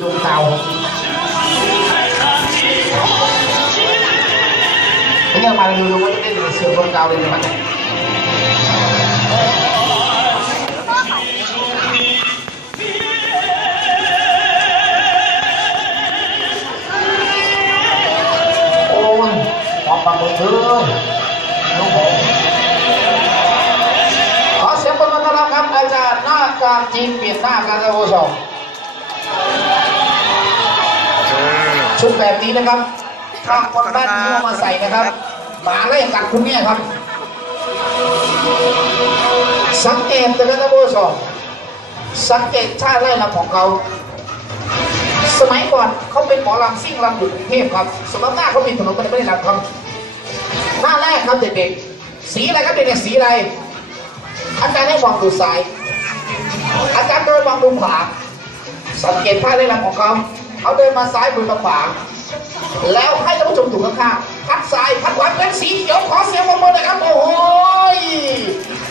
ดูเก่าไม่ยังมาดูดูว่าจะได้เสือคนเก่าเลยมั้ยโอ้ยออกมาหมดเลยลูกผมขอเสียงปรบมือต้อนรับครับอาจารย์หน้าการจีนเปลี่ยนหน้ากันนะผู้ชม ชุดแบบนี้นะครับถ้าคนบ้านนี้เอามาใส่นะครับหมาไล่กัดคุณเนี่ยครับ สังเกตนะครับท่านผู้ชมสังเกตท่าไล่ลำของเขาสมัยก่อนเขาเป็นหมอลำซิ่งลำอยู่กรุงเทพครับสมัยหน้าเขามีถนนไม่ได้ไม่ได้ลำครับหน้าแรกครับเด็กๆสีอะไรครับเด็กๆสีอะไรอาจารย์ให้มองดูซ้าย อาจารย์เดินมองดูขวาสังเกตท่าเล่ลำของเขา เขาเดินมาซ้ายมือมาขวา แล้วให้ท่านผู้ชมถูกข้างๆพัดซ้ายพัดขวาเป็นสีเขียวขอเสียงปรบมือหน่อยครับ โอ้โห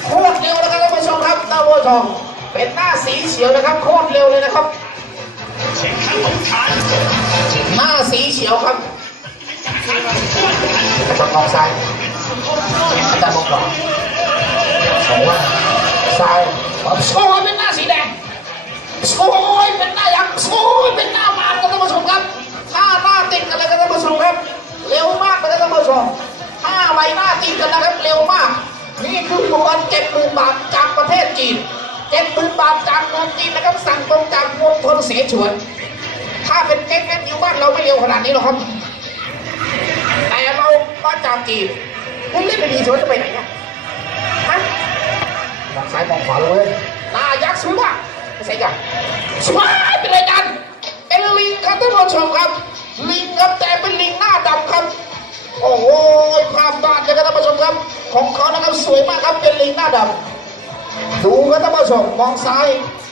โคตรเร็วนะครับท่านผู้ชมครับท่านผู้ชมเป็นหน้าสีเขียวนะครับ โคตรเร็วเลยนะครับ หน้าสีเขียวครับอาจารย์มองซ้ายอาจารย์มองขวาบอกว่าซ้ายโอ้ยเป็นหน้าสีแดงโอ้ยเป็นหน้ายักษ์โอ้ยเป็นหน้า ใบหน้าติดกันนะครับเร็วมาก นี่คืออุปกรณ์เจ็ดหมื่นบาทจากประเทศจีนเจ็ดหมื่นบาทจากเมืองจีนนะครับสั่งตรงจากมณฑลเสฉวน ถ้าเป็นเก๊กเก๊กอยู่บ้านเราไม่เร็วขนาดนี้หรอกครับ แต่เรามาจากจีนคุณเล่นไปดีชวนจะไปไหนเนี่ยฮะมองซ้ายมองขวาเลยหน้ายักษ์สวยมากไม่ใช่กันสวยเป็นอะไรกันเป็นลิงครับท่านผู้ชมครับ ลิงครับแต่เป็นลิงหน้าดำครับ โอ้โหภาพวาดนะครับท่านผู้ชมครับ ของเขานะครับสวยมากครับเป็นลิงหน้าดำดูครับท่านผู้ชมมองซ้าย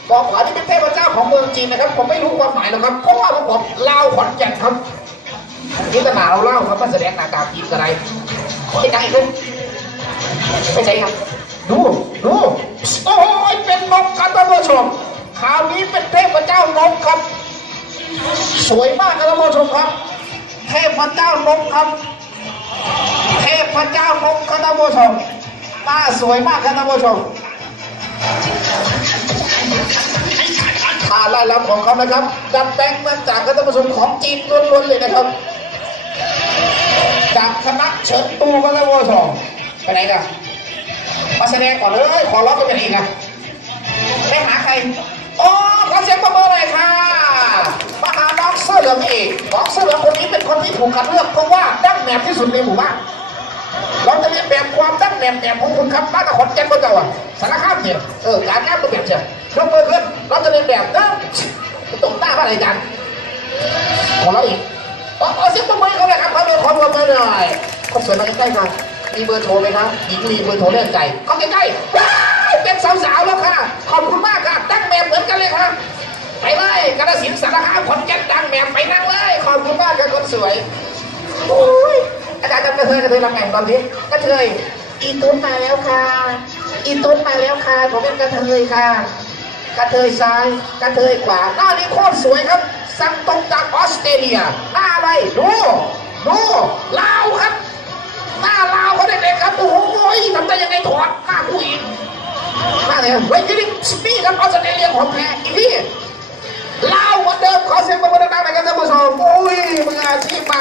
มองขวานี่เป็นเทพเจ้าของเมืองจีนนะครับ ผมไม่รู้ความหมายหรอกครับเพราะว่าผมเล่าวขอนแก่นครับนี่ตนาเราเล่าครับมาแสดงหน้าตาจีนอะไรไม่ได้ขึ้นไม่ใช่ครับดูดูโอ้ยเป็นนกครับท่านผู้ชมคราวนี้เป็นเทพเจ้านกครับ สวยมากครับท่านผู้ชมครับ เทพเจ้านกครับ เทพเจ้านกครับท่านผู้ชมตาสวยมากครับท่านผู้ชมท่าไล่ลำของเขานะครับดัดแปลงมาจากครับท่านผู้ชมของจีนล้วนๆเลยนะครับจากคณะเฉินตูครับท่านผู้ชมไปไหนกันมาแสดงก่อนเลยขอร้องกันไปอีกนะไปหาใครอ๋อขอเสียงประเมินหน่อยค่ะมาหาน้องเสื้อเหลืองเองน้องเสื้อเหลืองคนนี้เป็นคนที่ถูกคัดเลือกเพราะว่าดั้งแหนบที่สุดในหมู่บ้าน เราจะเรียนแบบความตั้งแนมแบบของคุณครับน่าจะขอนแก่นเมื่อเก่าอะสารคามเนี่ยเออการงานตัวแบบเชียยกมือขึ้นเราจะเรียนแบบนะตรงหน้าบ้านอะไรกันของเราอีกเอาเอเสียงปรบมือเขาเลยครับเขาเป็นความรวมกันหน่อยคนสวยมาใกล้ๆครับมีเบอร์โทรไหมครับหญิงมีเบอร์โทรเลื่อนใจเขาใกล้ๆว้เป็นสาวๆแล้วค่ะ ขอบคุณมากค่ะตั้งแบบเหมือนกันเลยค่ะไปเลยกระสินสารคามขอนแก่นดังแบบไปนั่งเลย ขอบคุณมากค่ะคนสวยโอ้ จ้าจกระเทยกระเทยลำแหน่งก่อนี้ก็เทยอีตุ้นมาแล้วค่ะ อีตุ้นมาแล้วค่ะผมเป็นกระเทยค่ะ กระเทยซ้ายกระเทยขวาหน้านี้โคตรสวยครับ สั่งตรงจากออสเตรเลียหน้าอะไรดูดูลาวครับหน้าลาวเขาเด็กๆครับโอ้โหทำได้ยังไงถอดหน้าผู้หญิงหน้าอะไรไว้ที่นี่สปีครับออสเตรเลียของแท้อีพี่ลาวเหมือนเดิมขอเสียงปรบมือดังๆหน่อยครับท่านผู้ชมโอ้ยมืออาชีพมา